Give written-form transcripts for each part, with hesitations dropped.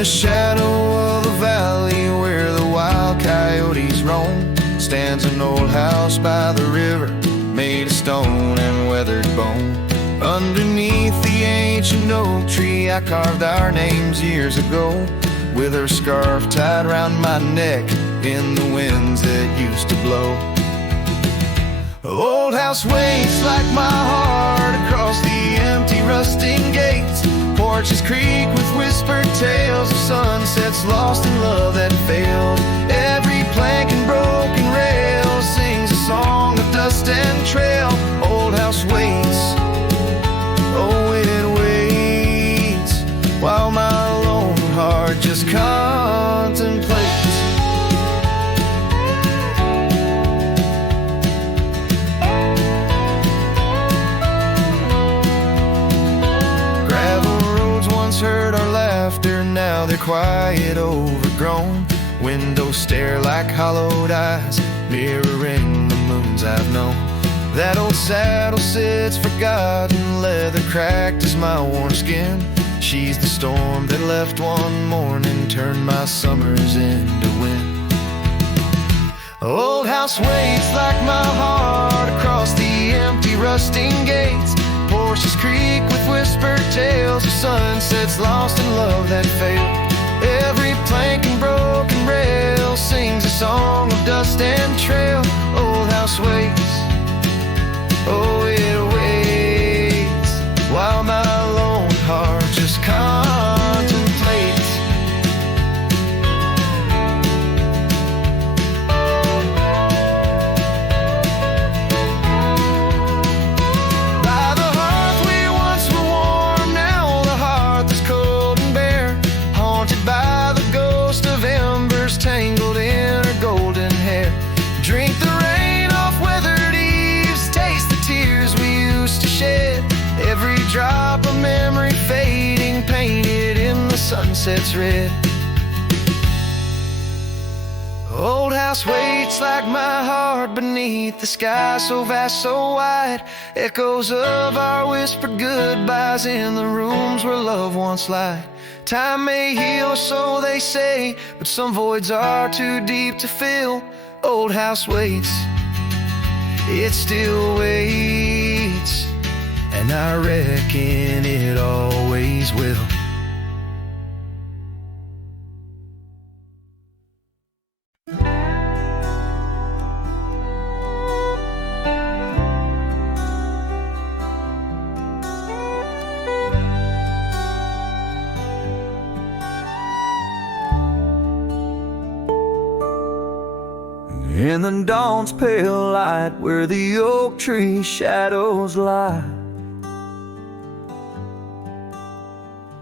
the shadow of the valley where the wild coyotes roam, stands an old house by the river, made of stone and weathered bone. Underneath the ancient oak tree I carved our names years ago, with her scarf tied round my neck in the winds that used to blow. Old house waits like my heart across the empty rusting gates. Porches creak with whispered tales of sunsets lost in love that failed. Every plank and broken rail sings a song of dust and trail. Old house waits, oh it waits, while my lone heart just contemplates. Heard our laughter, now they're quiet, overgrown. Windows stare like hollowed eyes, mirroring the moons I've known. That old saddle sits forgotten, leather cracked as my worn skin. She's the storm that left one morning, turned my summers into wind. Old house waits like my heart across the empty rusting gates. Porches creak with whispered tales of sunsets lost in love that failed. Every plank and broken rail sings a song of dust and trail. Old house waits, oh it waits, while my lone heart just contemplates. Tangled in her golden hair, drink the rain off weathered eaves, taste the tears we used to shed. Every drop of memory fading, painted in the sunset's red. Old house waits like my heart beneath the sky so vast, so wide. Echoes of our whispered goodbyes in the rooms where love once lied. Time may heal, so they say, but some voids are too deep to fill. Old house waits, it still waits, and I reckon it always will. In the dawn's pale light, where the oak tree shadows lie,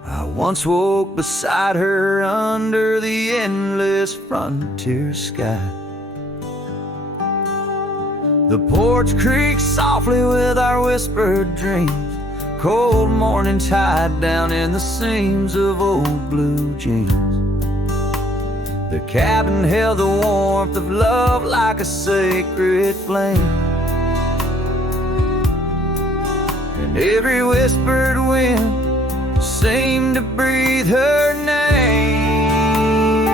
I once woke beside her under the endless frontier sky. The porch creaks softly with our whispered dreams, cold morning tide down in the seams of old blue jeans. The cabin held the warmth of love like a sacred flame, and every whispered wind seemed to breathe her name.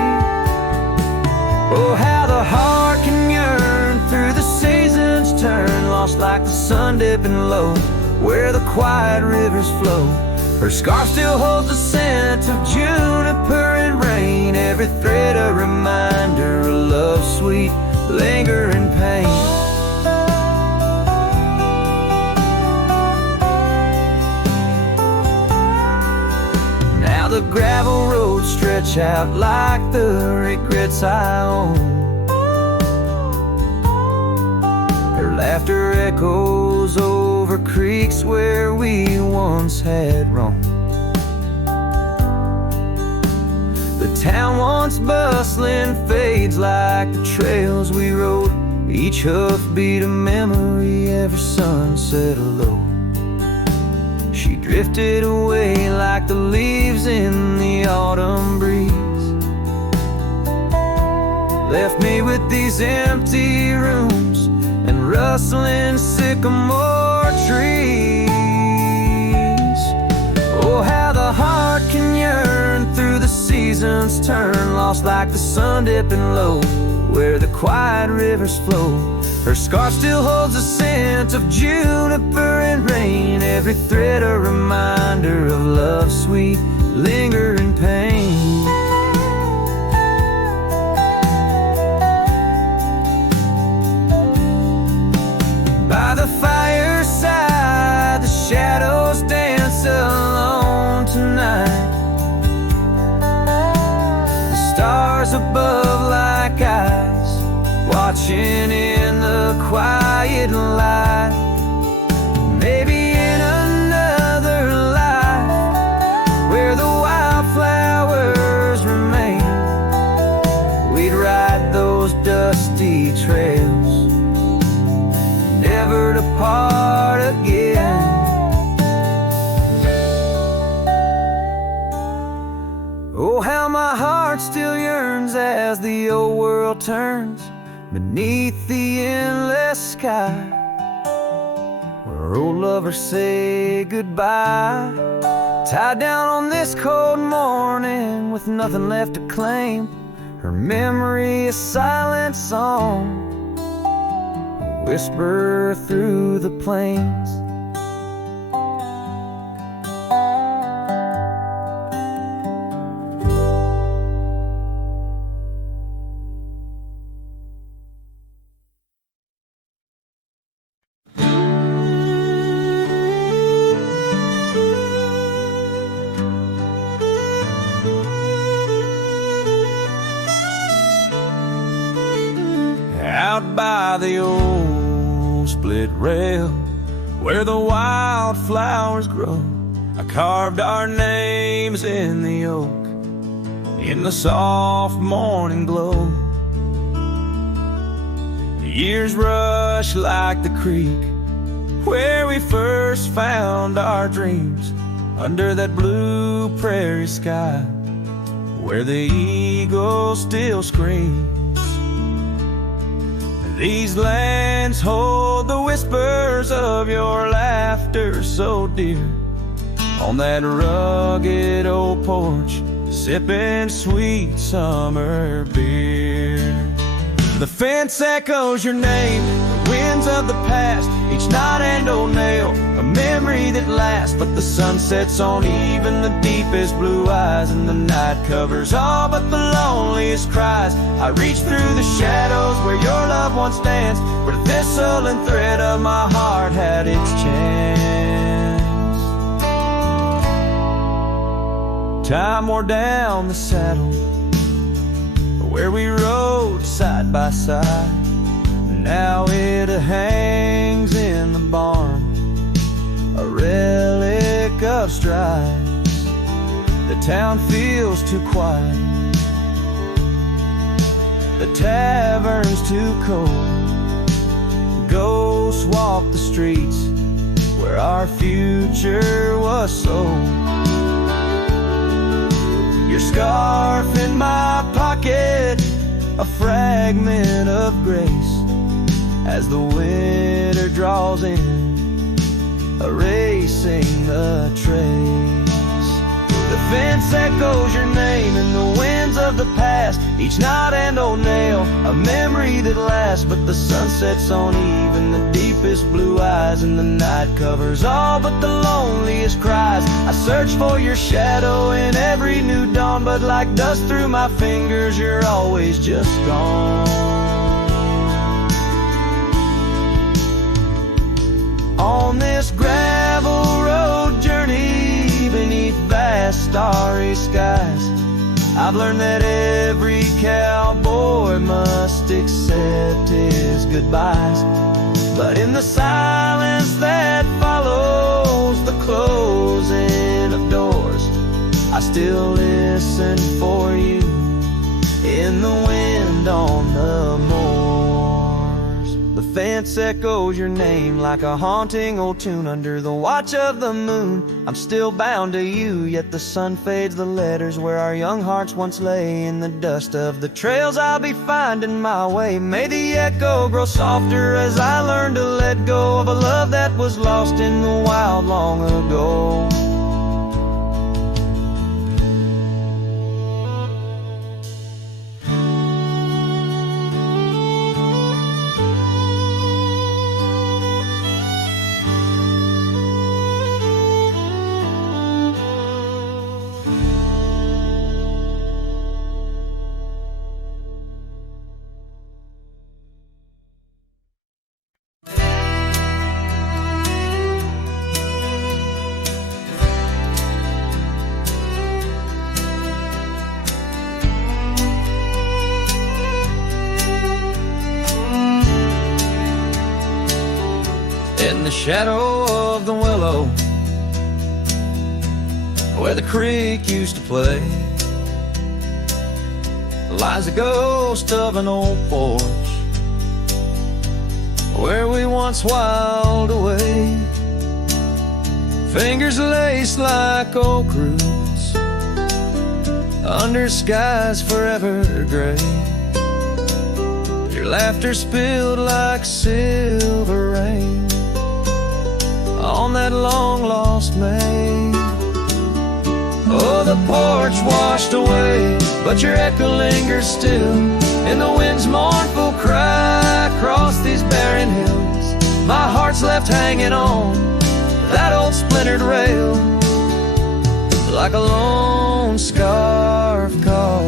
Oh, how the heart can yearn through the seasons turn, lost like the sun dipping low where the quiet rivers flow. Her scarf still holds the scent of juniper and rain, every thread a reminder of love's sweet, lingering pain. Now the gravel roads stretch out like the regrets I own. Her laughter echoes over creeks where we once had roamed. The town once bustling fades like the trails we rode, each hoofbeat a memory, every sunset a low. She drifted away like the leaves in the autumn breeze, left me with these empty rooms and rustling sycamore trees. Oh, how the heart can yearn through the sea seasons turn, lost like the sun dipping low, where the quiet rivers flow. Her scarf still holds a scent of juniper and rain, every thread a reminder of love's sweet, lingering pain. By the fireside, the shadows dance alone tonight. The stars above like eyes, watching in the quiet light. Maybe in another life, where the wildflowers remain, we'd ride those dusty trails, never to part again. Oh, how my heart still yearns as the old world turns beneath the endless sky, where old lovers say goodbye, tied down on this cold morning with nothing left to claim. Her memory a silent song, a whisper through the plains. Out by the old split rail, where the wildflowers grow, I carved our names in the oak, in the soft morning glow. The years rush like the creek, where we first found our dreams, under that blue prairie sky, where the eagle still screams. These lands hold the whispers of your laughter so dear, on that rugged old porch, sipping sweet summer beer. The fence echoes your name, the winds of the past, each knot and old nail, a memory that lasts. But the sun sets on even the deepest blue eyes, and the night covers all but the loneliest cries. I reach through the shadows where your love once danced, where the thistle and thread of my heart had its chance. Time wore down the saddle, where we rode side by side. Now it hangs in the barn, a relic of strides. The town feels too quiet, the tavern's too cold. Ghosts walk the streets where our future was sold. Your scarf in my pocket, a fragment of grace, as the winter draws in, erasing the trace. The fence echoes your name in the winds of the past, each knot and old nail, a memory that lasts. But the sun sets on even the deepest blue eyes, and the night covers all but the loneliest cries. I search for your shadow in every new dawn, but like dust through my fingers, you're always just gone. On this gravel road journey beneath vast starry skies, I've learned that every cowboy must accept his goodbyes. But in the silence that follows the closing of doors, I still listen for you in the wind on the moors. The fence echoes your name like a haunting old tune under the watch of the moon. I'm still bound to you, yet the sun fades the letters where our young hearts once lay. In the dust of the trails I'll be finding my way. May the echo grow softer as I learn to let go of a love that was lost in the wild long ago. the shadow of the willow, where the creek used to play, lies a ghost of an old porch where we once whiled away. Fingers laced like oak roots under skies forever gray. Your laughter spilled like silver rain on that long lost May. Oh, the porch washed away, but your echo lingers still in the wind's mournful cry across these barren hills. My heart's left hanging on that old splintered rail like a lone scarf caught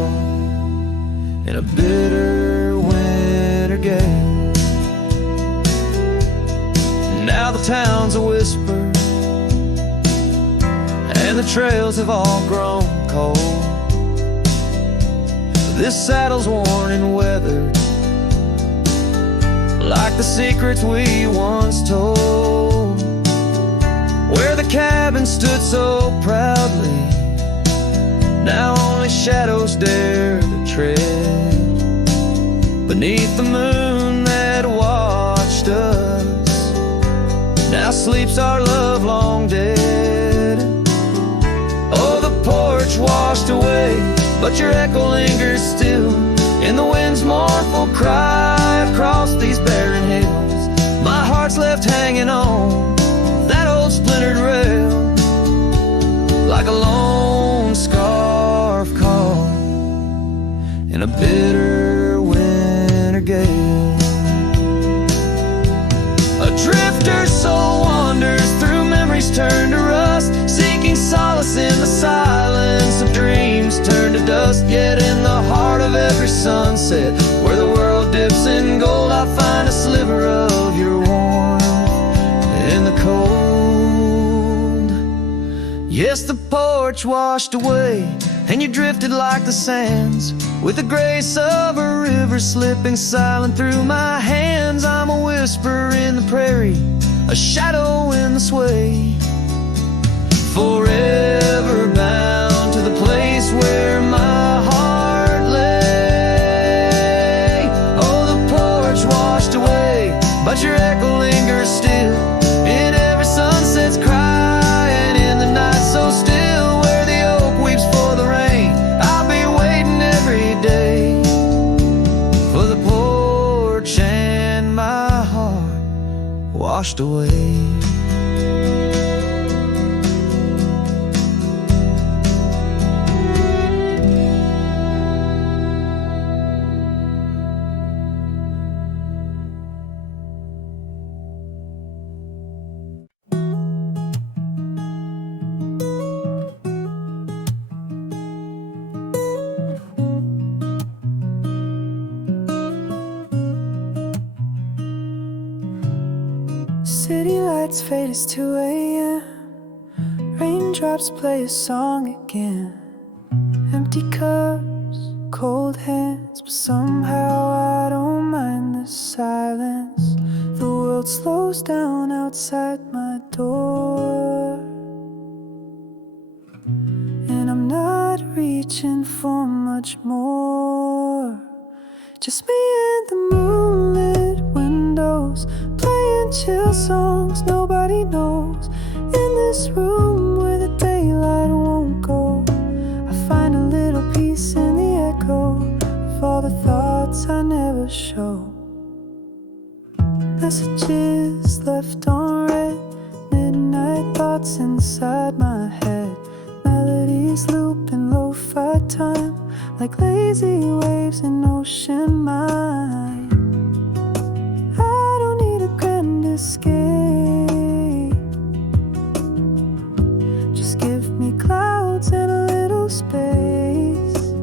in a bitter winter gale. Now the town's a whisper and the trails have all grown cold. This saddle's worn and weathered like the secrets we once told, where the cabin stood so proudly. Now only shadows dare to tread beneath the moon that watched us. Now sleeps our love long dead. Oh, the porch washed away, but your echo lingers still in the wind's mournful cry across these barren hills. My heart's left hanging on that old splintered rail like a lone scarf caught in a bitter winter gale. A drifter's soul wanders through memories turned to rust, seeking solace in the silence of dreams turned to dust. Yet in the heart of every sunset, where the world dips in gold, I find a sliver of your warmth in the cold. Yes, the porch washed away, and you drifted like the sands, with the grace of a river slipping silent through my hands. I'm a whisper in the prairie, a shadow in the sway, forever bound to the place where my heart lay. Oh, the porch washed away, but your echo lingers still in every sunset's cry, and in the night so still where the oak weeps for the rain. I'll be waiting every day for the porch and my heart washed away. City lights fade, it's 2 a.m. Raindrops play a song again. Empty cups, cold hands, but somehow I don't mind the silence. The world slows down outside my door, and I'm not reaching for much more. Just me and the moonlit windows, playing chill songs nobody knows. In this room where the daylight won't go, I find a little peace in the echo of all the thoughts I never show. Messages left on read, midnight thoughts inside my head. Melodies loop in lo-fi time, like lazy waves in ocean mind. I don't need a grand escape, just give me clouds and a little space.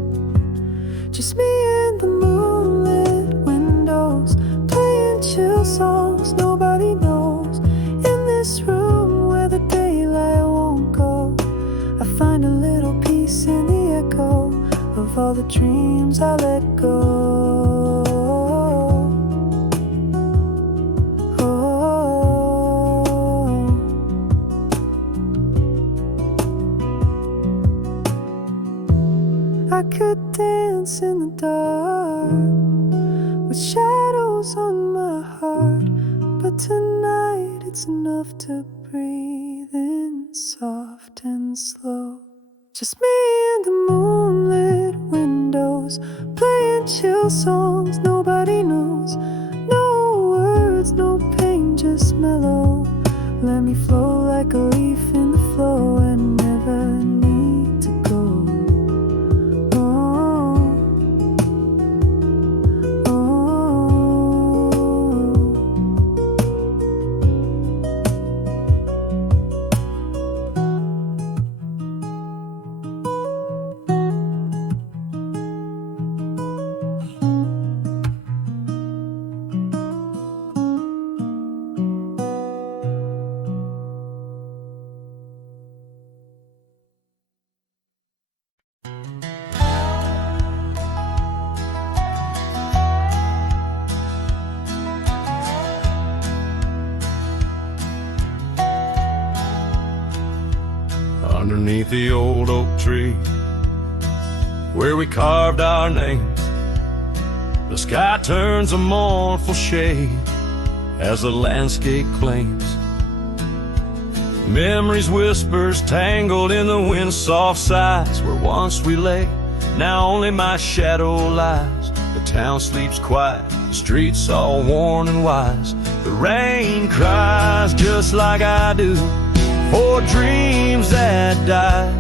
Just me and the moonlit windows, playing chill songs nobody knows. In this room where the daylight won't go, I find a little peace in the echo of all the dreams I let go. Oh, tonight it's enough to breathe in soft and slow. Just me and the moonlit windows, playing chill songs nobody knows. No words, no pain, just mellow. Let me flow like a leaf in the flow and never need to go. Oh, Underneath the old oak tree where we carved our names, the sky turns a mournful shade as the landscape claims. Memories whispers tangled in the wind's soft sighs. Where once we lay, now only my shadow lies. The town sleeps quiet, the streets all worn and wise. The rain cries just like I do for dreams that die,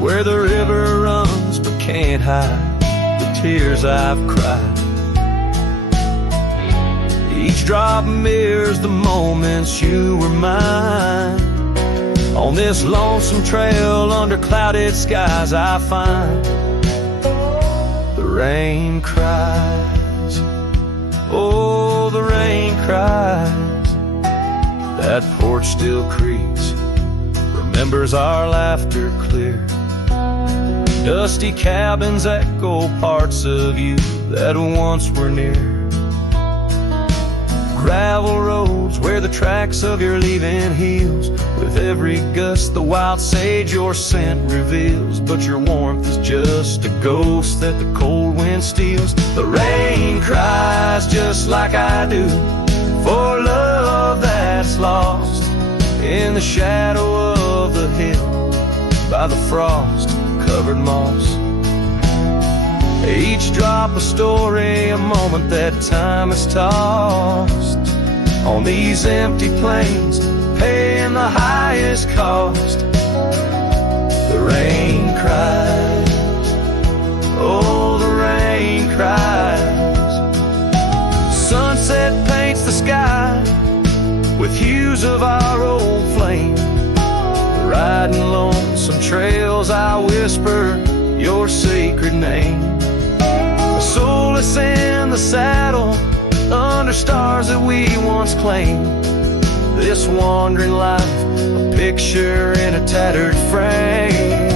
where the river runs but can't hide the tears I've cried. Each drop mirrors the moments you were mine. On this lonesome trail under clouded skies I find the rain cries. Oh, the rain cries. That porch still creaks, remembers our laughter clear. Dusty cabins echo parts of you that once were near. Gravel roads where the tracks of your leaving heals. With every gust the wild sage your scent reveals. But your warmth is just a ghost that the cold wind steals. The rain cries just like I do for love that's lost in the shadow of the hill by the frost-covered moss. Each drop a story, a moment that time has tossed on these empty plains, paying the highest cost. The rain cries. Oh, the rain cries. Sunset paints the sky with hues of our old flame. Riding lonesome trails I whisper your sacred name. Soulless in the saddle under stars that we once claimed. This wandering life, a picture in a tattered frame.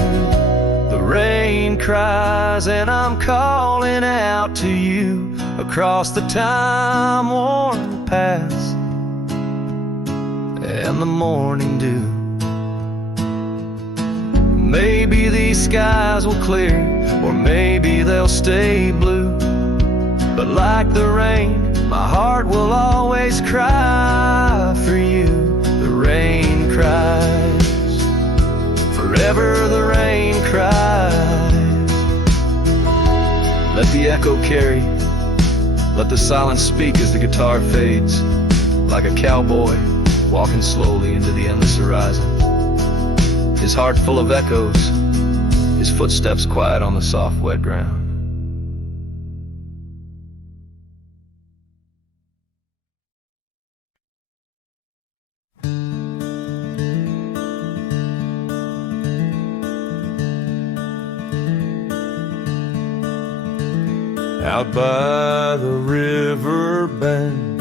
The rain cries and I'm calling out to you across the time-worn paths and the morning dew. Maybe these skies will clear, or maybe they'll stay blue. But like the rain, my heart will always cry for you. The rain cries, forever the rain cries. Let the echo carry, let the silence speak as the guitar fades. Like a cowboy walking slowly into the endless horizon. His heart full of echoes, his footsteps quiet on the soft wet ground. Out by the river bend,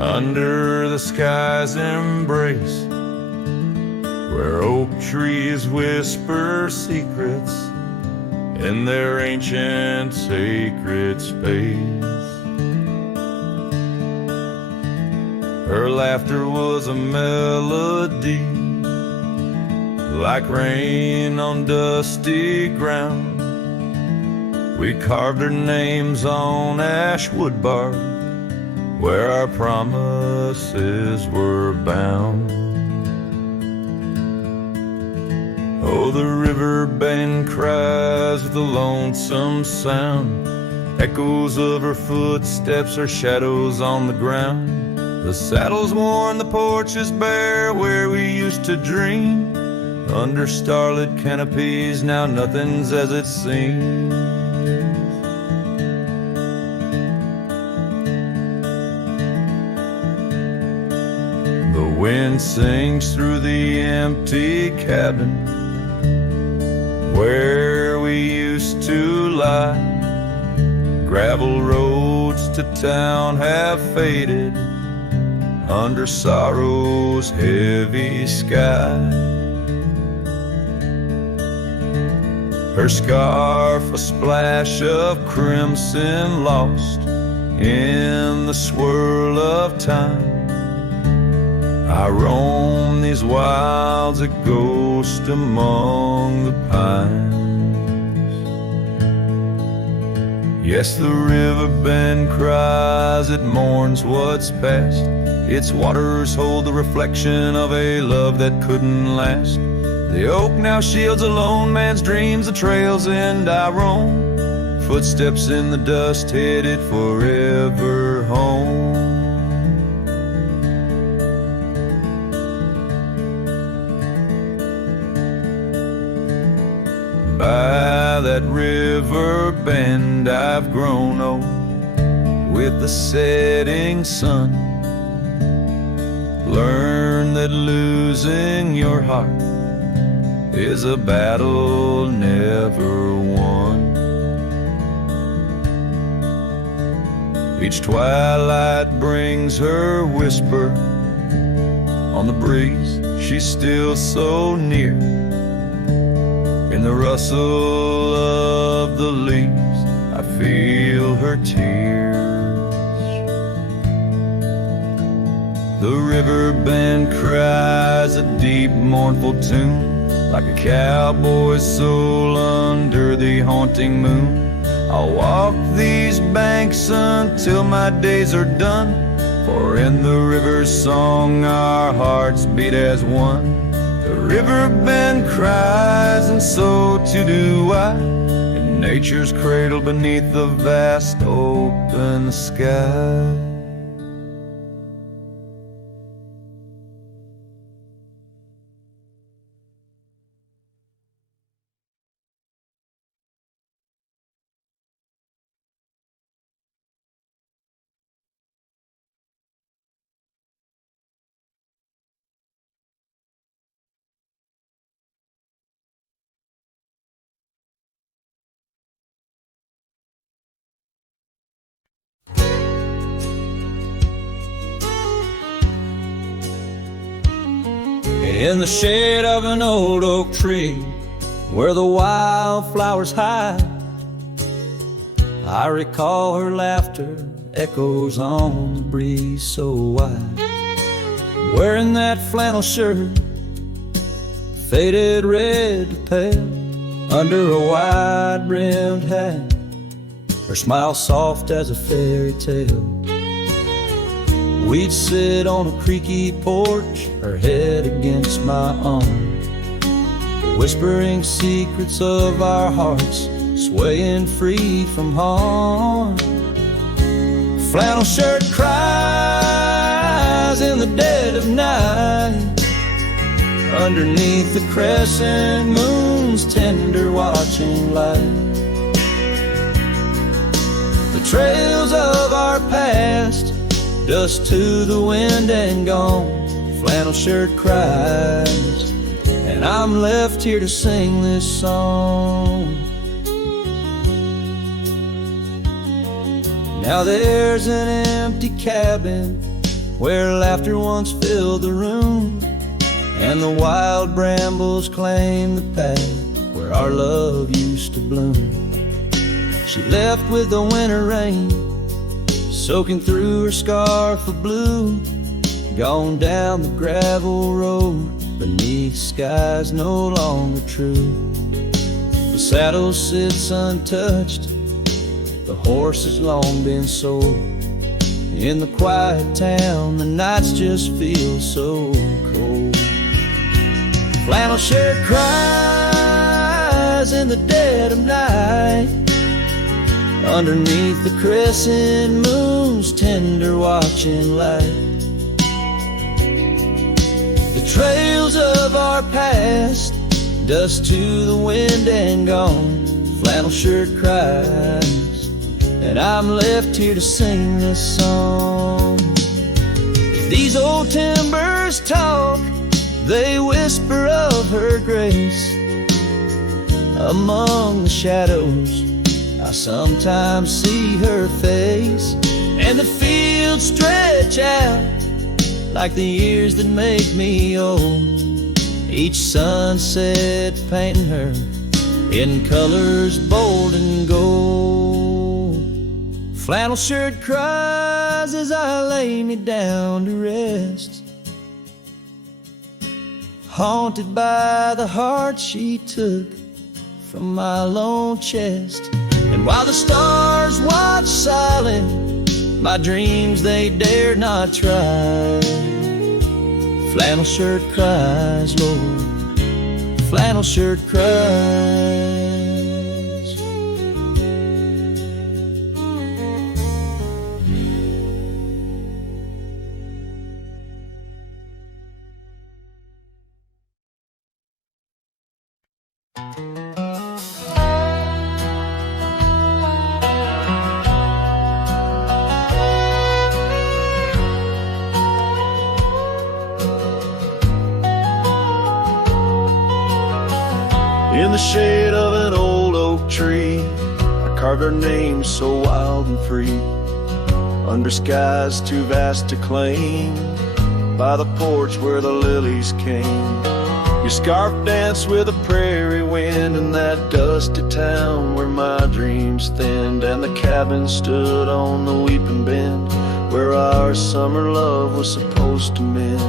under the sky's embrace, where oak trees whisper secrets in their ancient sacred space. Her laughter was a melody, like rain on dusty ground. We carved her names on ash wood bark where our promises were bound. Oh, the riverbend cries with a lonesome sound, echoes of her footsteps, her shadows on the ground. The saddle's worn, the porch is bare, where we used to dream. Under starlit canopies, now nothing's as it seems. The wind sings through the empty cabin where we used to lie. Gravel roads to town have faded under sorrow's heavy sky. Her scarf a splash of crimson lost in the swirl of time. I roam these wilds, a ghost among the pines. Yes, the riverbend cries, it mourns what's past. Its waters hold the reflection of a love that couldn't last. The oak now shields a lone man's dreams, the trail's end I roam. Footsteps in the dust headed forever home. By that river bend I've grown old with the setting sun. Learn that losing your heart is a battle never won. Each twilight brings her whisper on the breeze. She's still so near. In the rustle of the leaves, I feel her tears. The riverbend cries a deep, mournful tune, like a cowboy's soul under the haunting moon. I'll walk these banks until my days are done, for in the river's song our hearts beat as one. The riverbend cries, and so too do I, in nature's cradle beneath the vast open sky. In the shade of an old oak tree, where the wildflowers hide, I recall her laughter echoes on the breeze so wide. Wearing that flannel shirt, faded red to pale, under a wide-brimmed hat, her smile soft as a fairy tale. We'd sit on a creaky porch, her head against my arm, whispering secrets of our hearts, swaying free from harm. Flannel shirt cries in the dead of night, underneath the crescent moon's tender watching light. The trails of our past, dust to the wind and gone. Flannel shirt cries, and I'm left here to sing this song. Now there's an empty cabin where laughter once filled the room, and the wild brambles claim the path where our love used to bloom. She left with the winter rain soaking through her scarf of blue, gone down the gravel road beneath skies no longer true. The saddle sits untouched, the horse has long been sold, In the quiet town, the nights just feel so cold. Flannel shirt cries in the dead of night, underneath the crescent moon's tender watching light. The trails of our past, dust to the wind and gone. Flannel shirt cries, and I'm left here to sing this song. These old timbers talk, they whisper of her grace. Among the shadows, I sometimes see her face, and the fields stretch out like the years that make me old. Each sunset painting her in colors bold and gold. Flannel shirt cries as I lay me down to rest, haunted by the heart she took from my lone chest. And while the stars watch silent, my dreams they dare not try. Flannel shirt cries, Lord, flannel shirt cries. In the shade of an old oak tree, I carved our names so wild and free, under skies too vast to claim, by the porch where the lilies came. Your scarf danced with a prairie wind in that dusty town where my dreams thinned, and the cabin stood on the weeping bend where our summer love was supposed to mend.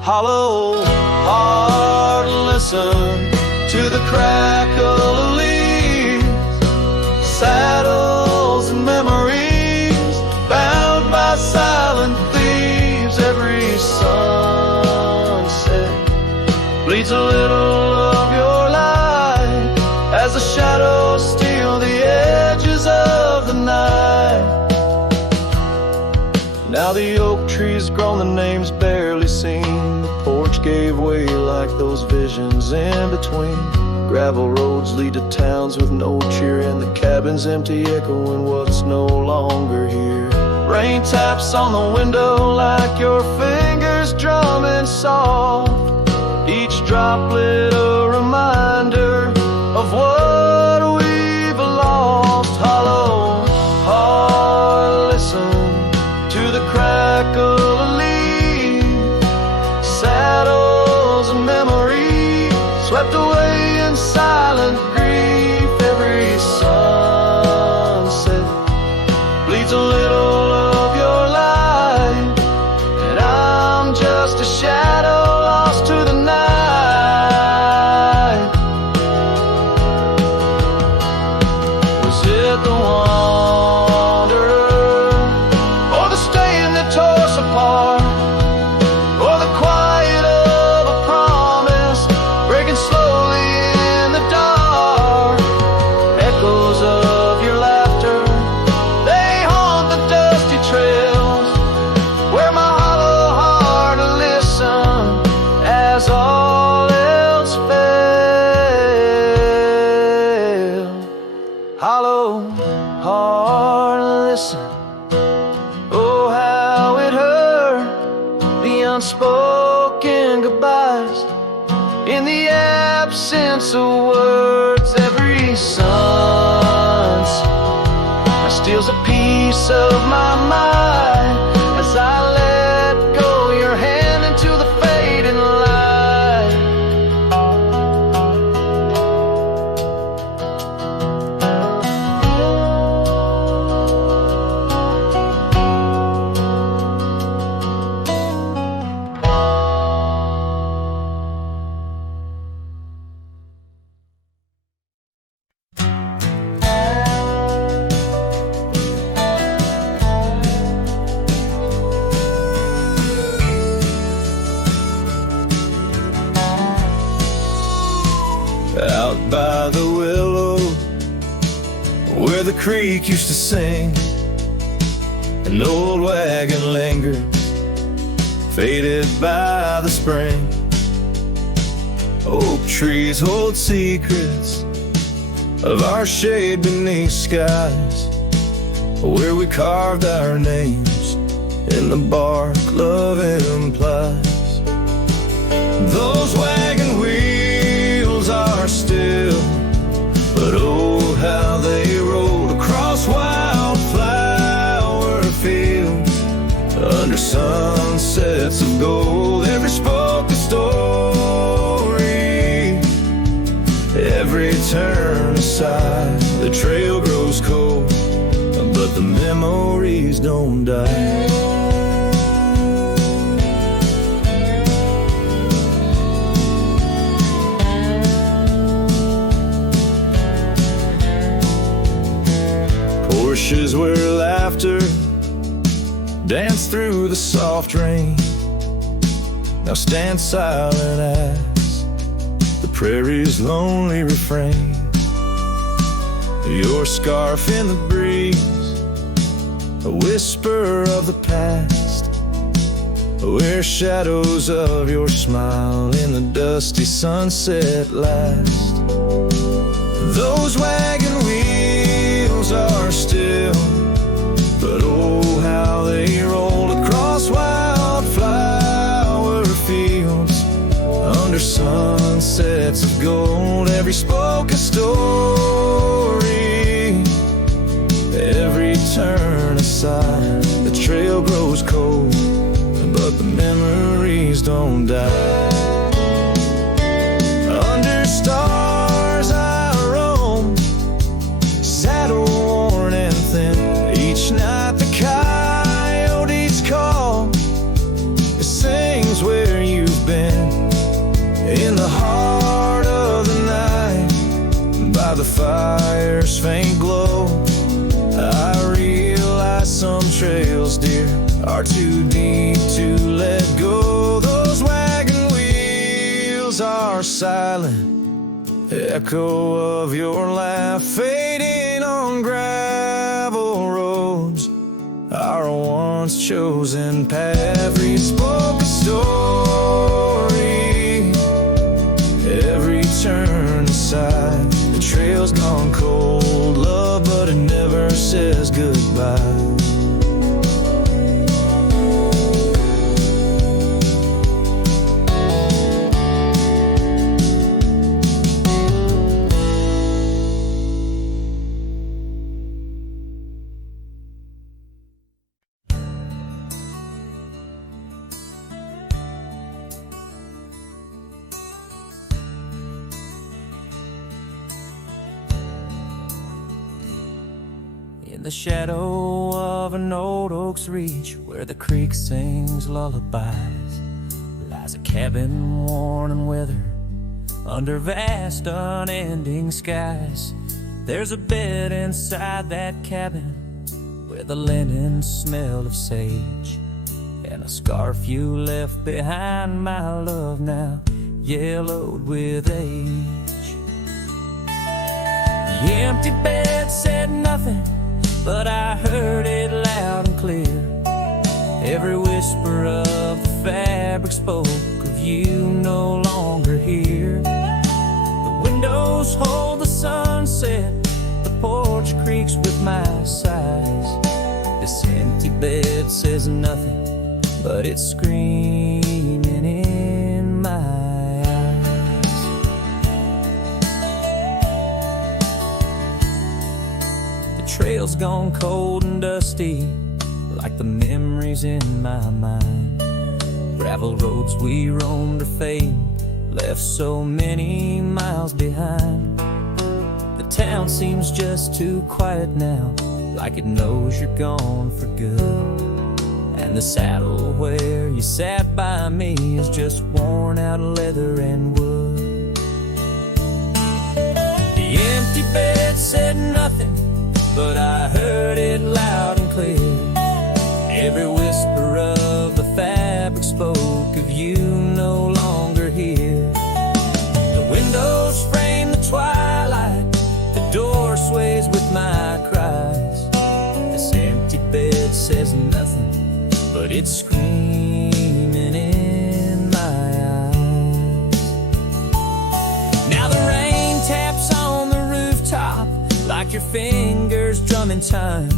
Hollow heart, listen to the crackle of leaves, saddles and memories bound by silent thieves. Every sunset bleeds a little of your light as the shadows steal the edges of the night. Now the oak tree's grown, the name's barely seen. The porch gave way like those visions in between. Gravel roads lead to towns with no cheer, and the cabin's empty, echoing what's no longer here. Rain taps on the window like your fingers drumming soft, each droplet a reminder of what we've lost. Hollow heart, listen to the crackle of leaves, saddles and memories swept away in silent grief. Every sunset bleeds a little of your light, and I'm just a shadow lost to the night. Was it the wanderer, or the stain that tore us apart, or the quiet of a promise breaking slowly in the dark? Echoes of your laughter, they haunt the dusty trails where my hollow heart will listen as all else failed. Hollow heart, listen. Oh, how it hurt, the unspoken goodbyes in the absence of words. Every sunset steals a piece of my mind as I let go your hand into the fading light. where the creek used to sing. An old wagon lingered, faded by the spring. Oak trees hold secrets of our shade beneath skies, where we carved our names in the bark love implies. Those wagon wheels are still, but oh how they rolled across wildflower fields, under sunsets of gold. Every spoke a story, every turn aside. The trail grows cold, but the memories don't die. Porches where laughter danced through the soft rain now stand silent as the prairie's lonely refrain. Your scarf in the breeze, a whisper of the past, where shadows of your smile in the dusty sunset last. Those wagon wheels are still, but oh how they rolled across wildflower fields, under sunsets of gold. Every spoke a story, every turn aside. The trail grows cold, but the memories don't die. Under stars I roam, saddle worn and thin. Each night the coyotes call, it sings where you've been. In the heart of the night, by the fire's faint glow, I realize some trails, dear, are too deep to let go. Those wagon wheels are silent, echo of your laugh fading on gravel roads, our once chosen path. We spoke a story, every turn aside. The trail's gone cold, love, but it never says goodbye. In the shadow of an old oak's reach, where the creek sings lullabies, lies a cabin worn and weathered under vast unending skies. There's a bed inside that cabin with a linen smell of sage, and a scarf you left behind, my love, now yellowed with age. The empty bed said nothing, but I heard it loud and clear. Every whisper of the fabric spoke of you no longer here. The windows hold the sunset, the porch creaks with my sighs. This empty bed says nothing, but it's screaming in my eyes. The trail's gone cold and dusty, like the memories in my mind. Gravel roads we roamed are fading, left so many miles behind. The town seems just too quiet now, like it knows you're gone for good. And the saddle where you sat by me is just worn out leather and wood. The empty bed said nothing, but I heard it loud and clear. Every whisper of the fabric spoke of you no longer here. The windows frame the twilight, the door sways with my but it's screaming in my eyes. Now the rain taps on the rooftop like your fingers drumming time,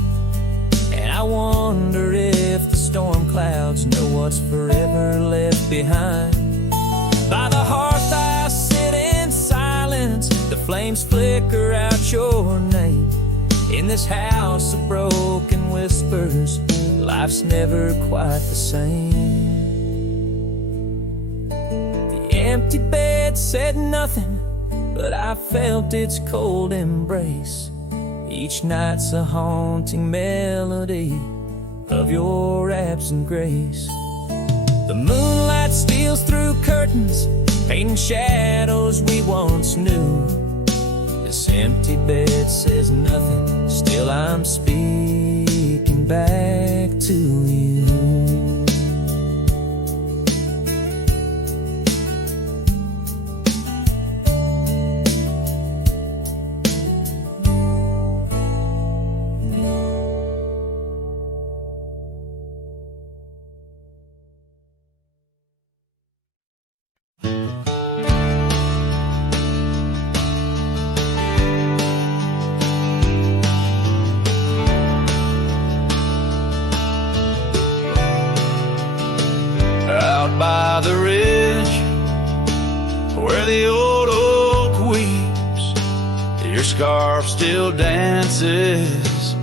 and I wonder if the storm clouds know what's forever left behind. By the hearth I sit in silence, the flames flicker out your name. In this house of broken whispers, life's never quite the same. The empty bed said nothing, but I felt its cold embrace. Each night's a haunting melody of your absent grace. The moonlight steals through curtains, painting shadows we once knew. This empty bed says nothing, still I'm speaking back to you. By the ridge where the old oak weeps, your scarf still dances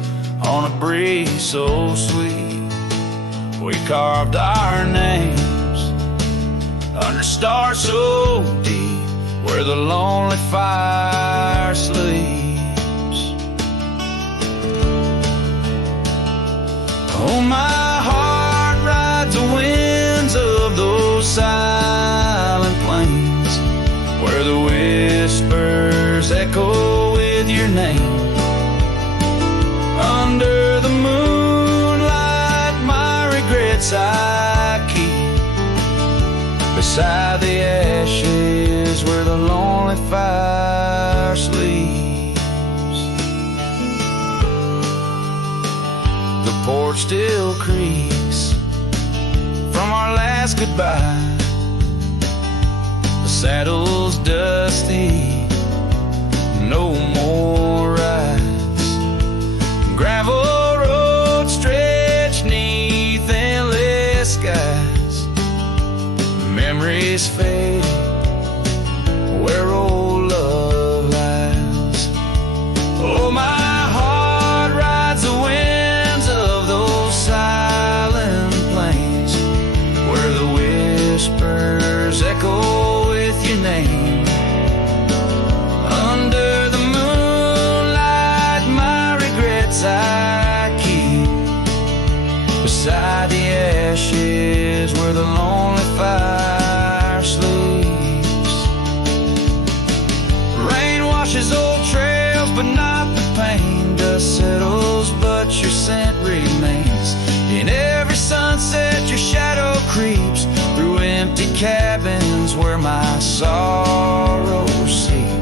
on a breeze so sweet. We carved our names under stars so deep where the lonely fire sleeps. Oh, my heart rides the winds of those silent plains where the whispers echo with your name. Under the moonlight, my regrets I keep beside the ashes where the lonely fire sleeps. The porch still creaks from our last goodbye. The saddle's dusty, no more rides. Gravel roads stretch neath endless skies. Memories fade where old love lies. Oh, my heart rides the winds of those silent plains where the whispers echo with your name. Under the moonlight, my regrets I keep beside the ashes where the lonely fire sleeps. Rain washes old trails, but not the pain. Dust settles, but your scent remains. In every sunset, your shadow creeps through empty cabins where my sorrow seeps.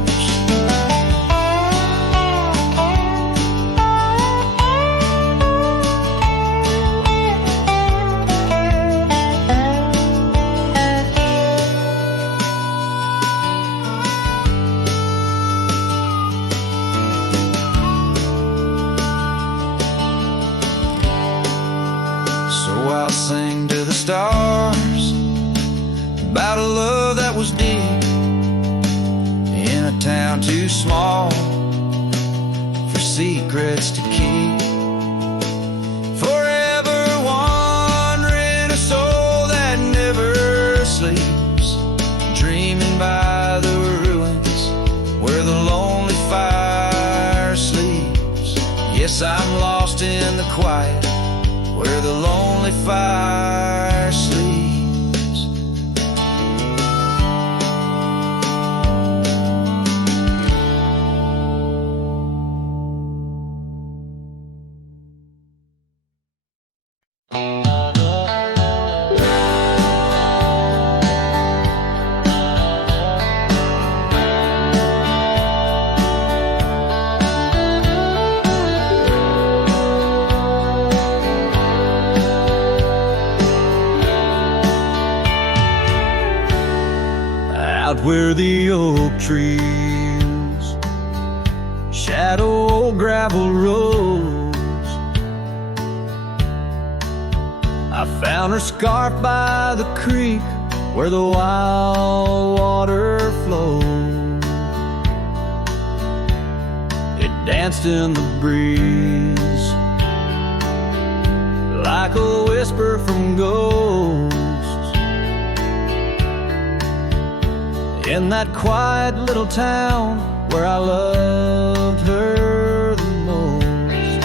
I'll sing to the stars about a love that was deep in a town too small for secrets to keep. Forever wandering, a soul that never sleeps, dreaming by the ruins where the lonely fire sleeps. Yes, I'm lost in the quiet where the lonely fire sleeps. oak trees, shadow old gravel roads. I found her scarf by the creek where the wild water flowed. It danced in the breeze like a whisper from ghosts. In that quiet little town where I loved her the most.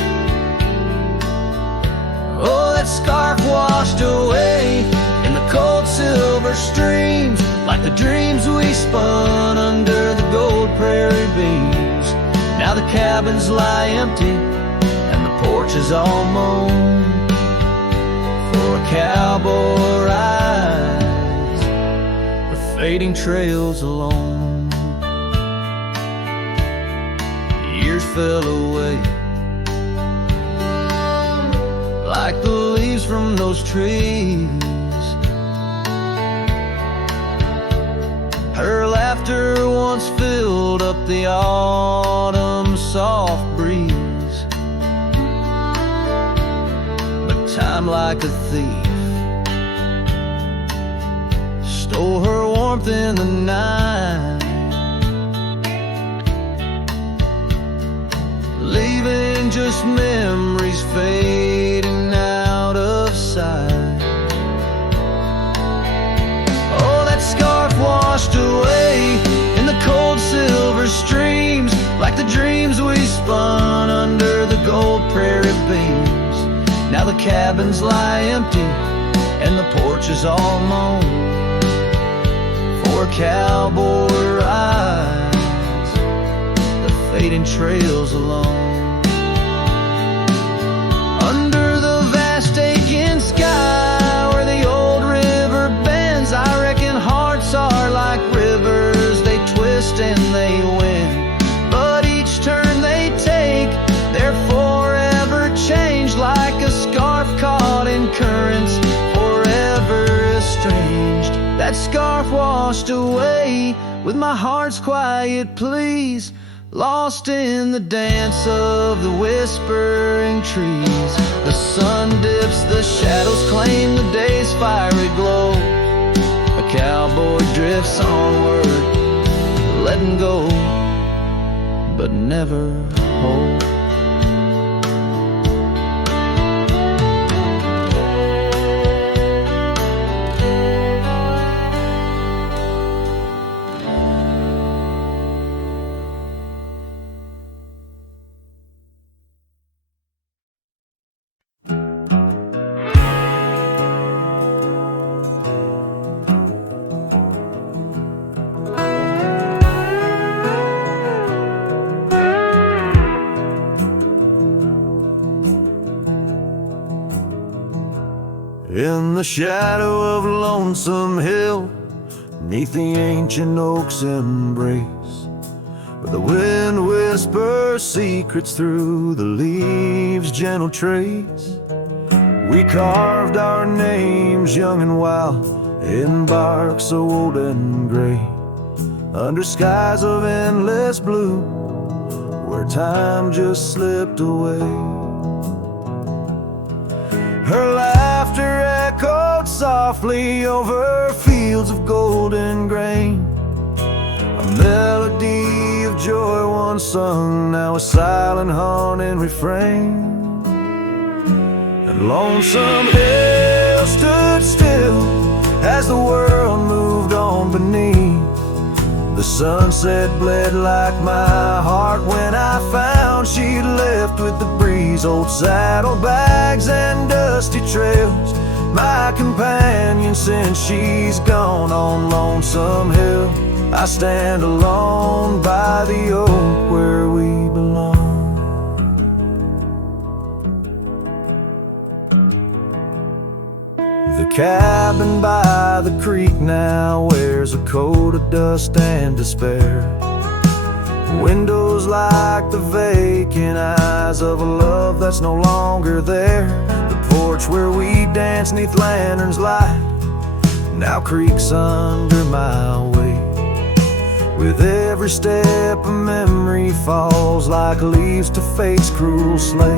Oh, that scarf washed away in the cold silver streams, like the dreams we spun under the gold prairie beams. Now the cabins lie empty and the porch is all mown for a cowboy ride, fading trails alone. Years fell away like the leaves from those trees. Her laughter once filled up the autumn soft breeze, but time like a thief stole her warmth in the night, leaving just memories fading out of sight. Oh, that scarf washed away in the cold silver streams, like the dreams we spun under the gold prairie beams. Now the cabins lie empty and the porch is all mown for cowboy rides, the fading trails alone. Under the vast aching sky where the old river bends, I reckon hearts are like rivers, they twist and they win, but each turn they take, they're forever changed, like a scarf caught in currents, forever estranged. That scarf washed away with my heart's quiet pleas, lost in the dance of the whispering trees. The sun dips, the shadows claim the day's fiery glow. A cowboy drifts onward, letting go, but never hold. In the shadow of Lonesome Hill, 'neath the ancient oak's embrace, where the wind whispers secrets through the leaves' gentle trace, we carved our names young and wild in bark so old and gray, under skies of endless blue, where time just slipped away. Her laughter echoed softly over fields of golden grain, a melody of joy once sung, now a silent haunting refrain. And Lonesome Hill stood still as the world moved on beneath. The sunset bled like my heart when I found she'd left with the breeze. Old saddlebags and dusty trails, my companion since she's gone. On Lonesome Hill I stand alone by the oak where we belong. The cabin by the creek now wears a coat of dust and despair. Windows like the vacant eyes of a love that's no longer there. The porch where we dance 'neath lanterns light now creaks under my weight. With every step a memory falls like leaves to fate's cruel slate.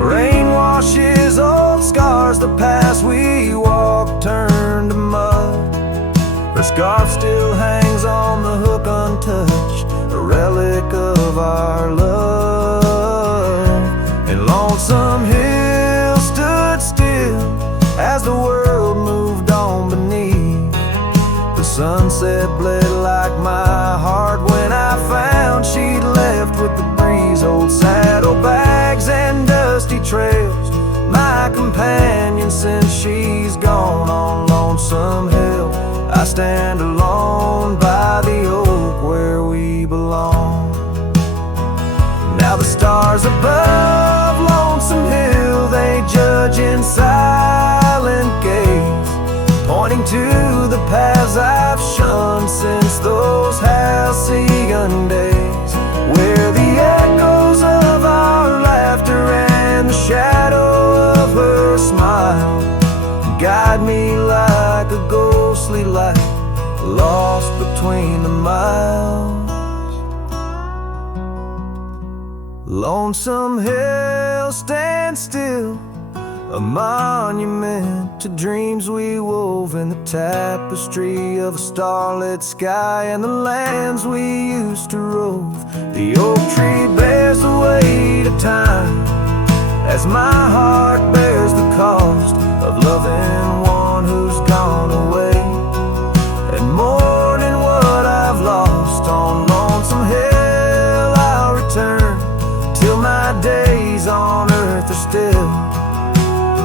Rain washes old scars, the past we walked turned to mud. Her scarf still hangs on the hook untouched, a relic of our love. And Lonesome Hill stood still as the world moved on beneath. The sunset bled like my heart when I found she'd left with the breeze. Old saddlebags and dusty trails, my companion since she's gone. On Lonesome Hill I stand alone by the oak where we belong. Now the stars above Lonesome Hill, they judge in silent gaze, pointing to the paths I've shunned since those halcyon days, where the echoes of our laughter and the shadow of her smile guide me like a ghostly light lost between the miles. Lonesome Hill stands still, a monument to dreams we wove in the tapestry of a starlit sky and the lands we used to rove. The oak tree bears the weight of time as my heart bears the cost of loving one who's gone away and mourning what I've lost. On Lonesome Hill I'll return till my days on earth are still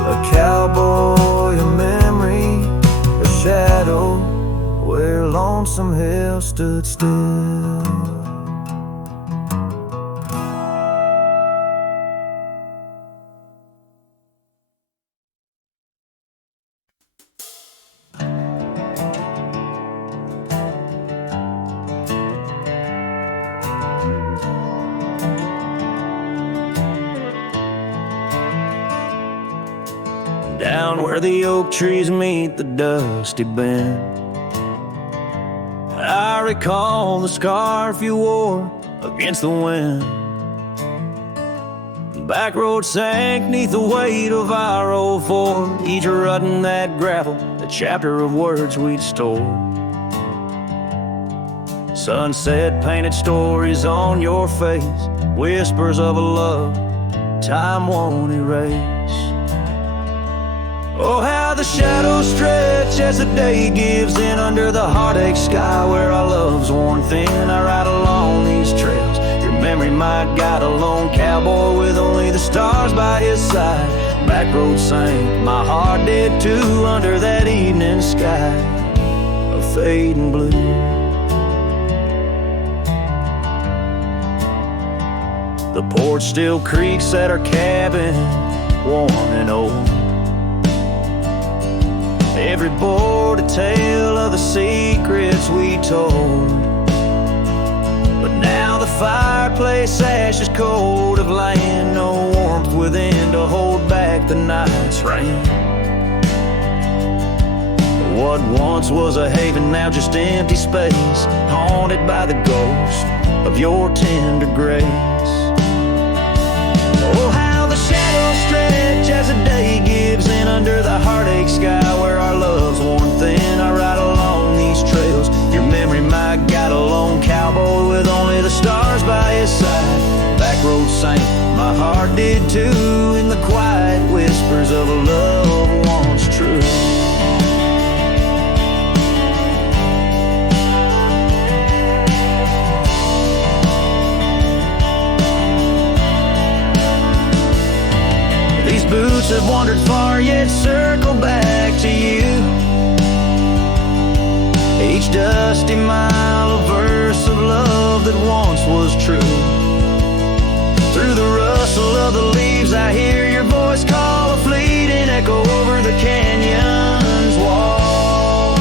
a cowboy, a memory, a shadow where Lonesome Hill stood still. Down where the oak trees meet the dusty bend, I recall the scarf you wore against the wind. The back road sank neath the weight of our old Ford, each rutting that gravel, a chapter of words we'd stored. Sunset painted stories on your face, whispers of a love time won't erase. Oh, how the shadows stretch as the day gives in under the heartache sky where our love's worn thin. I ride along these trails, your memory my guide, a lone cowboy with only the stars by his side. Back road sank, my heart did too, under that evening sky of fading blue. The porch still creaks at our cabin, worn and old. Every board a tale of the secrets we told. But now the fireplace ash is cold of land, no warmth within to hold back the night's rain. What once was a haven, now just empty space, haunted by the ghost of your tender grace. Oh, how the shadows stretch as the day gives in under the heartache sky where our love's worn thin. I ride along these trails, your memory my guide, a lone cowboy with only the stars by his side. Back road sank, my heart did too, in the quiet whispers of a love once true. Boots have wandered far, yet circle back to you. Each dusty mile, a verse of love that once was true. Through the rustle of the leaves, I hear your voice call, a fleeting echo over the canyon's wall.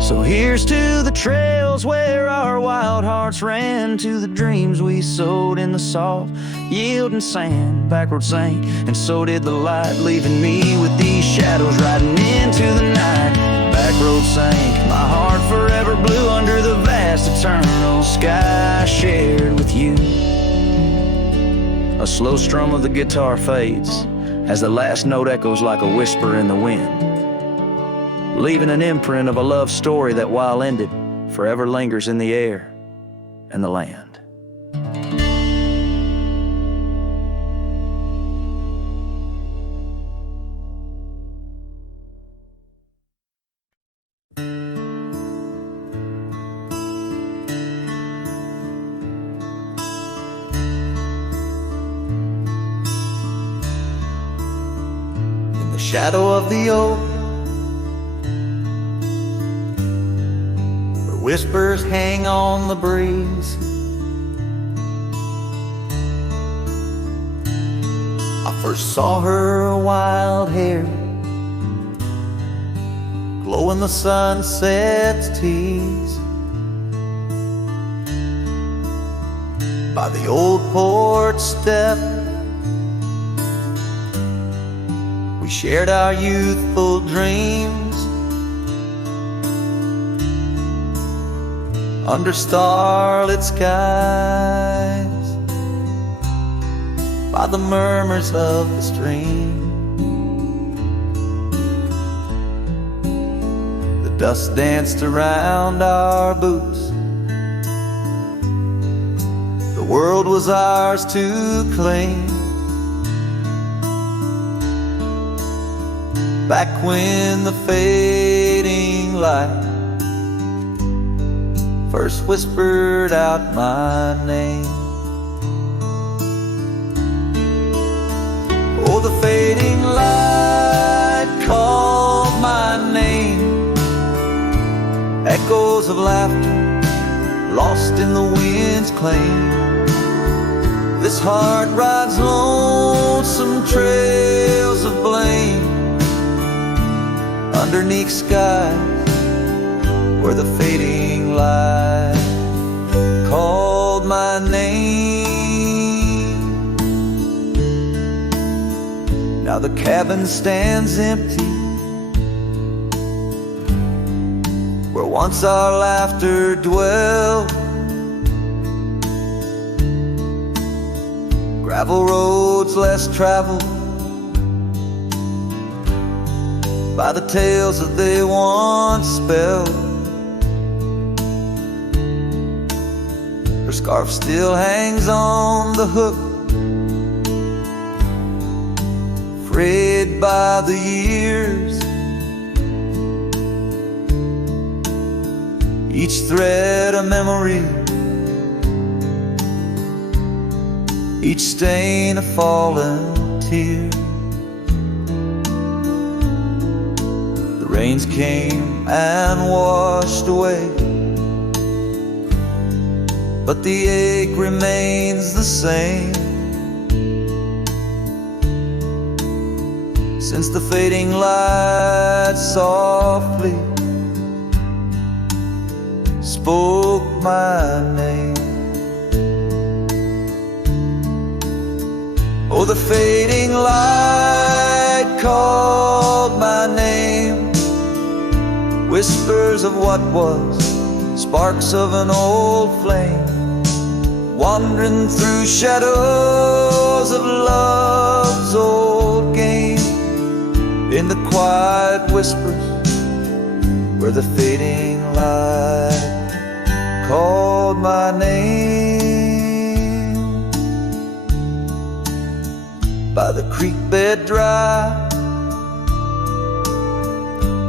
So here's to the trails where our wild hearts ran, to the dreams we sowed in the soft yielding sand. Backroad sank, and so did the light, leaving me with these shadows riding into the night. Backroad sank, my heart forever blue under the vast eternal sky shared with you. A slow strum of the guitar fades as the last note echoes like a whisper in the wind, leaving an imprint of a love story that, while ended, forever lingers in the air and the land. In the shadow of the oak, whispers hang on the breeze, I first saw her wild hair glow in the sunset's tease. By the old porch step, we shared our youthful dreams. Under starlit skies, by the murmurs of the stream, the dust danced around our boots. The world was ours to claim. Back when the fading light first whispered out my name. Oh, the fading light called my name. Echoes of laughter lost in the wind's claim. This heart rides lonesome trails of blame underneath skies where the fading light called my name. Now the cabin stands empty, where once our laughter dwelled. Gravel roads less traveled by the tales that they once spelled. Her scarf still hangs on the hook, frayed by the years. Each thread a memory, each stain a fallen tear. The rains came and washed away, but the ache remains the same. Since the fading light softly spoke my name. Oh, the fading light called my name. Whispers of what was, sparks of an old flame, wandering through shadows of love's old game. In the quiet whispers where the fading light called my name. By the creek bed dry,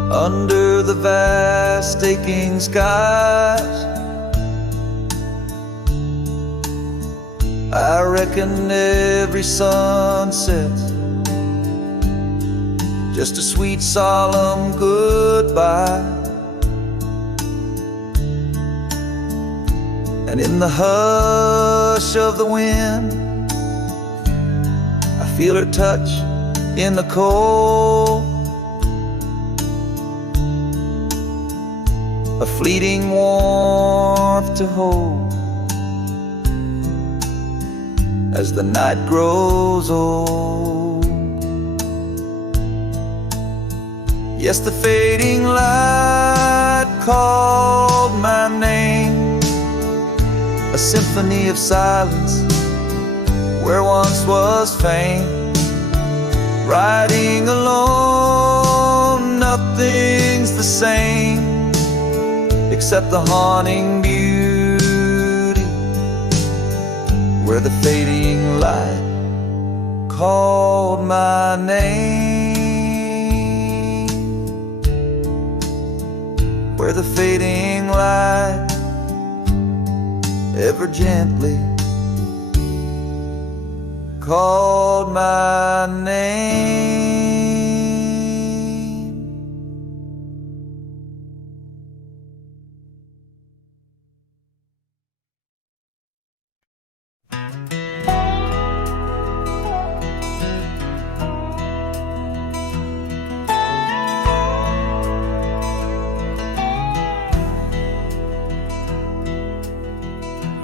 under the vast aching skies, I reckon every sunset's just a sweet solemn goodbye. And in the hush of the wind, I feel her touch in the cold. a fleeting warmth to hold as the night grows old. Yes, the fading light called my name, a symphony of silence where once was fame. Riding alone, nothing's the same except the haunting beauty where the fading light called my name, where the fading light ever gently called my name.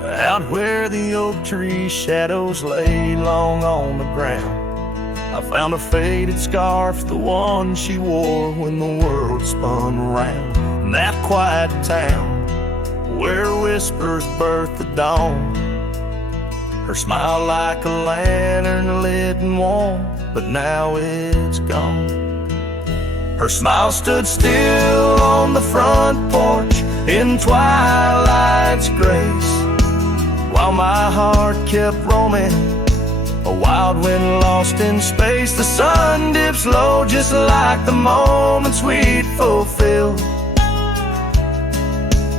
Out where the oak tree shadows lay long on the ground, I found a faded scarf, the one she wore when the world spun around. In that quiet town where whispers birth the dawn, her smile like a lantern lit and warm, but now it's gone. Her smile stood still on the front porch in twilight's grace, while my heart kept roaming, a wild wind lost in space. The sun dips low just like the moments we'd fulfill.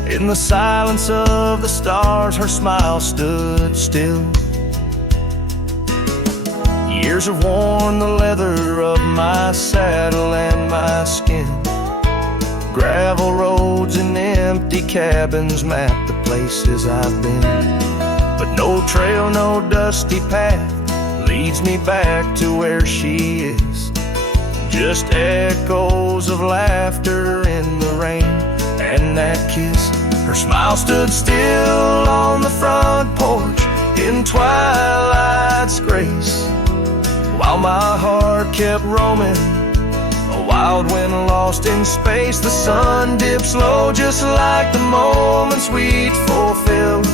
In the silence of the stars, her smile stood still. Years have worn the leather of my saddle and my skin. Gravel roads and empty cabins map the places I've been. But no trail, no dusty path leads me back to where she is. Just echoes of laughter in the rain and that kiss. Her smile stood still on the front porch in twilight's grace, while my heart kept roaming, a wild wind lost in space. The sun dips low just like the moments we'd fulfilled.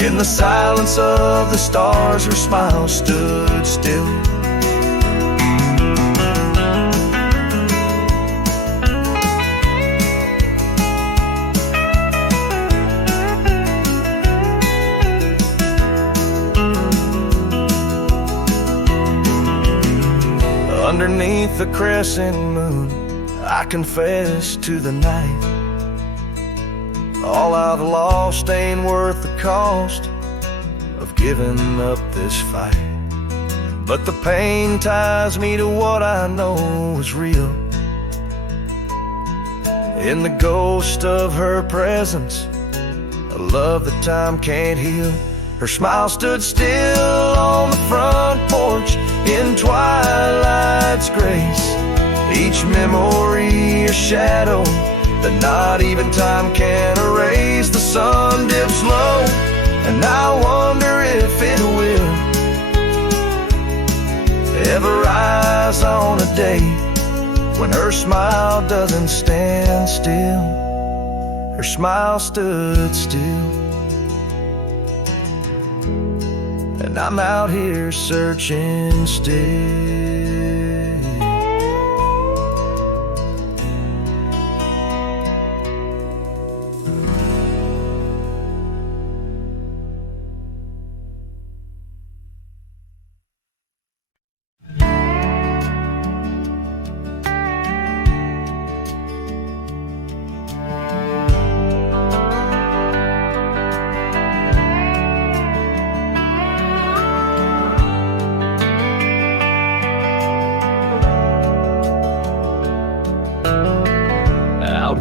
In the silence of the stars, her smile stood still. Underneath the crescent moon, I confess to the night, all I've lost ain't worth the cost of giving up this fight. But the pain ties me to what I know is real. In the ghost of her presence, a love that time can't heal. Her smile stood still on the front porch in twilight's grace. Each memory a shadow that not even time can erase. The sun dips low, and I wonder if it will ever rise on a day when her smile doesn't stand still. Her smile stood still, and I'm out here searching still.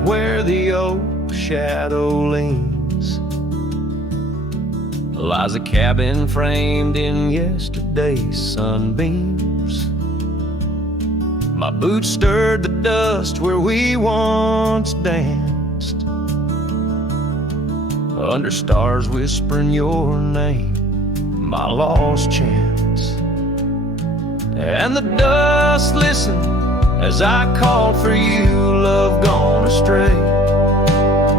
Where the oak shadow leans lies a cabin framed in yesterday's sunbeams. My boots stirred the dust where we once danced, under stars whispering your name, my lost chance. And the dust listened as I called for you, love gone astray.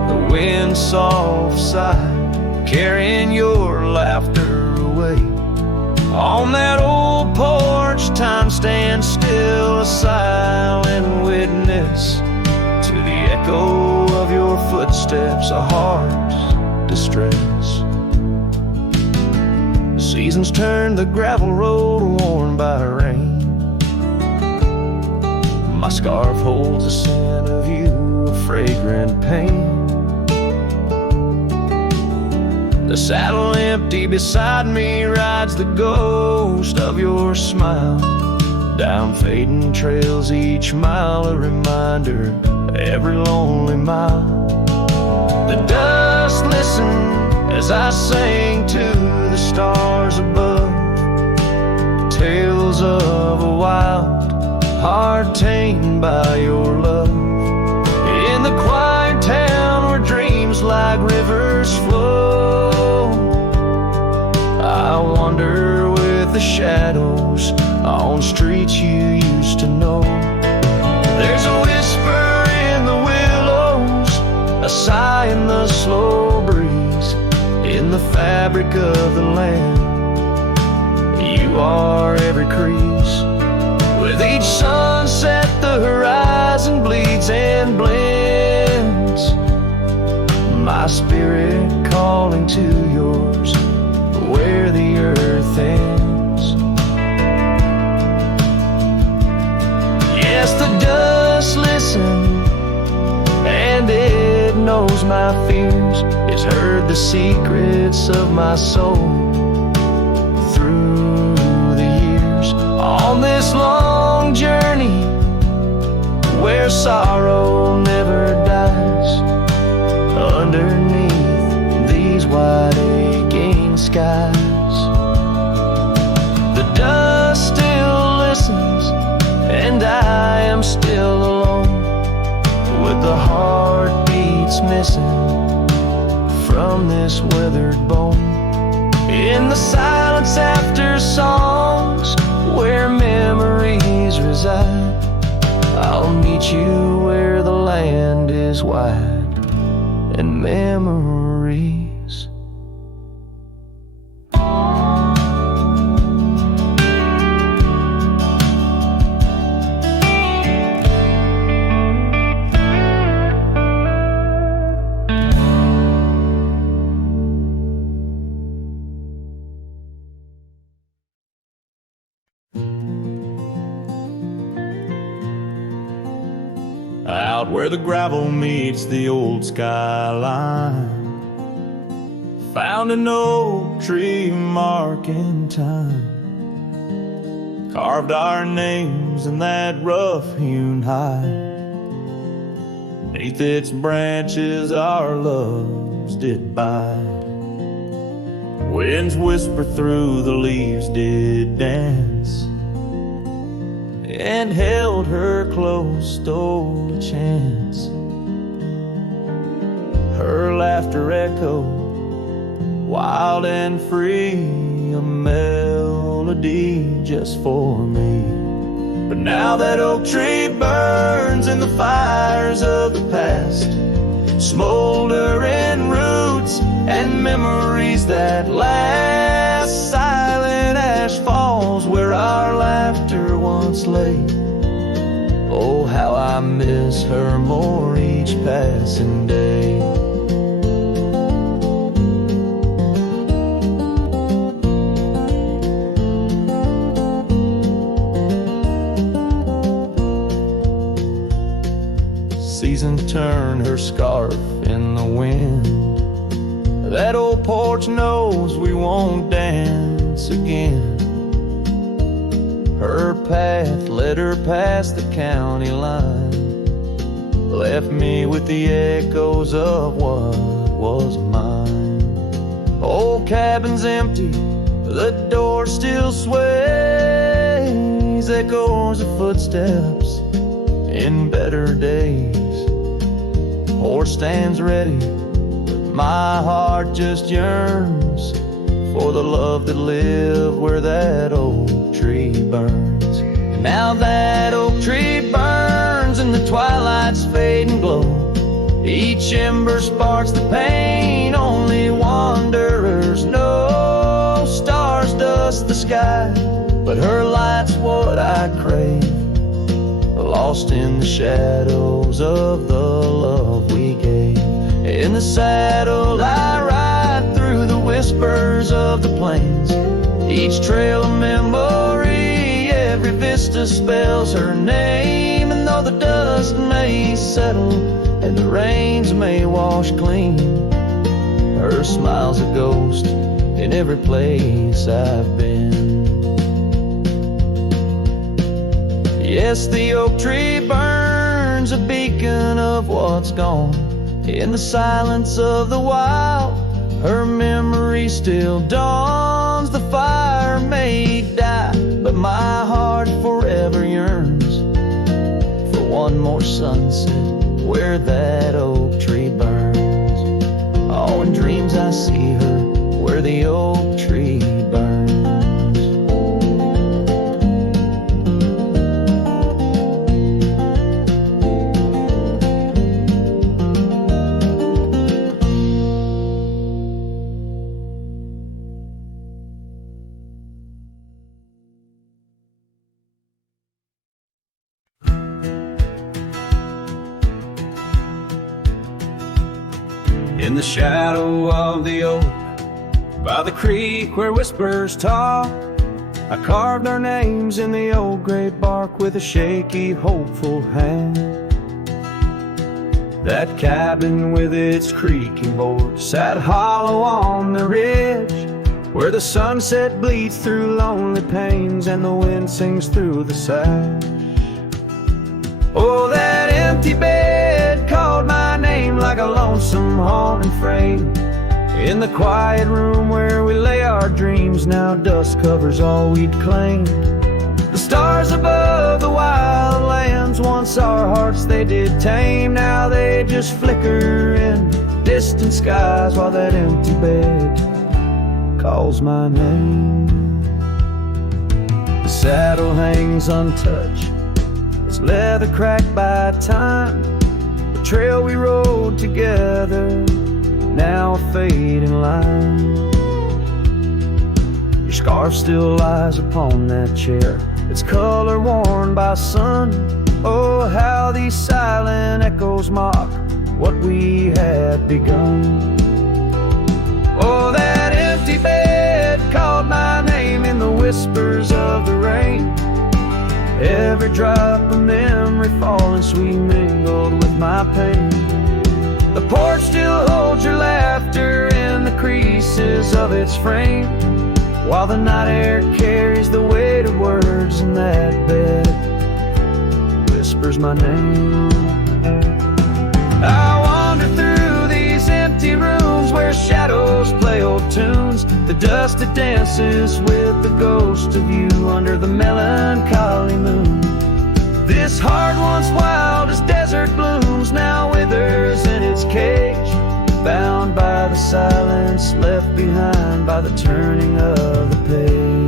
The wind soft sighed, carrying your laughter away. On that old porch, time stands still, a silent witness to the echo of your footsteps, a heart's distress. The seasons turn the gravel road worn by rain. My scarf holds the scent of you, a fragrant pain. The saddle empty beside me rides the ghost of your smile. Down fading trails each mile, a reminder every lonely mile. The dust listened as I sang to the stars above, tales of a wild heart tamed by your love. In the quiet town where dreams like rivers flow, I wander with the shadows on streets you used to know. There's a whisper in the willows, a sigh in the slow breeze, in the fabric of the land. You are every crease. With each sunset the horizon bleeds and blends, my spirit calling to yours where the earth ends. Yes, the dust listens and it knows my fears. It's heard the secrets of my soul through the years. On this long journey where sorrow never dies, underneath these wide aching skies, the dust still listens and I am still alone, with the heartbeats missing from this weathered bone. In the silence after songs where memories reside, I'll meet you where the land is wide and memories. Out where the gravel meets the old skyline, found an oak tree mark in time, carved our names in that rough-hewn hide. Beneath its branches our loves did bide. Winds whisper through the leaves did dance, and held her close, stole a chance. Her laughter echoed, wild and free, a melody just for me. But now that oak tree burns in the fires of the past, smoldering roots and memories that last. Silent ash falls where our laughter once lay. Oh, how I miss her more each passing day. Seasons turn her scarf in the wind. That old porch knows we won't dance again. Her path led her past the county line, left me with the echoes of what was mine. Old cabin's empty, the door still sways, echoes of footsteps in better days. Horse stands ready, my heart just yearns for the love that lived where that oak tree burns. And now that oak tree burns and the twilight's fade and glow. Each ember sparks the pain only wanderers know. Stars dust the sky, but her light's what I crave. Lost in the shadows of the love we gave. In the saddle I ride through the whispers of the plains. Each trail a memory, every vista spells her name. And though the dust may settle and the rains may wash clean, her smile's a ghost in every place I've been. Yes, the oak tree burns, a beacon of what's gone. In the silence of the wild, her memory still dawns. The fire may die, but my heart forever yearns for one more sunset where that oak tree burns. Oh, in dreams I see her where the oak tree burns. In the shadow of the oak, by the creek where whispers talk, I carved our names in the old gray bark with a shaky, hopeful hand. That cabin with its creaking board sat hollow on the ridge, where the sunset bleeds through lonely panes and the wind sings through the sash. Oh, that empty bed called my name like a lonesome haunting frame. In the quiet room where we lay our dreams, now dust covers all we'd claimed. The stars above the wild lands, once our hearts they did tame, now they just flicker in distant skies while that empty bed calls my name. The saddle hangs untouched, its leather cracked by time. The trail we rode together, now a fading line. Your scarf still lies upon that chair, its color worn by sun. Oh, how these silent echoes mock what we had begun. Oh, that empty bed called my name in the whispers of the rain. Every drop of memory falling sweet mingled with my pain. The porch still holds your laughter in the creases of its frame, while the night air carries the weight of words in that bed whispers my name. I wander through these empty rooms where shadows play old tunes. The dust that dances with the ghost of you under the melancholy moon. This heart once wild as desert blooms now withers in its cage, bound by the silence left behind by the turning of the page.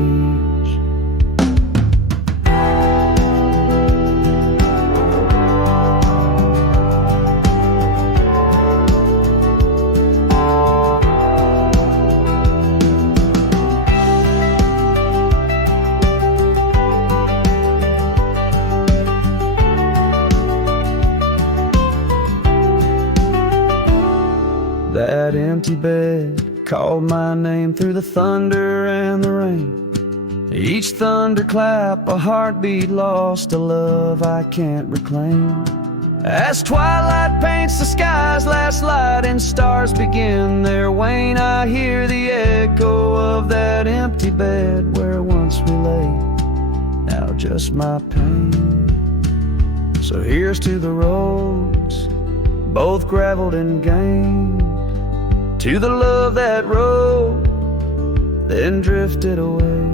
That empty bed called my name through the thunder and the rain. Each thunderclap a heartbeat lost, a love I can't reclaim. As twilight paints the sky's last light and stars begin their wane, I hear the echo of that empty bed where once we lay, now just my pain. So here's to the roads, both graveled and gained, to the love that rode, then drifted away,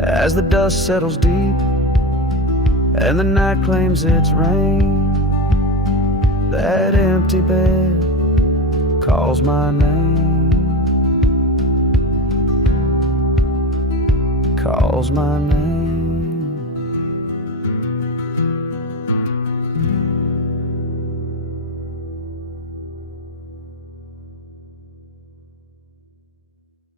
As the dust settles deep and the night claims its reign, that empty bed calls my name, calls my name.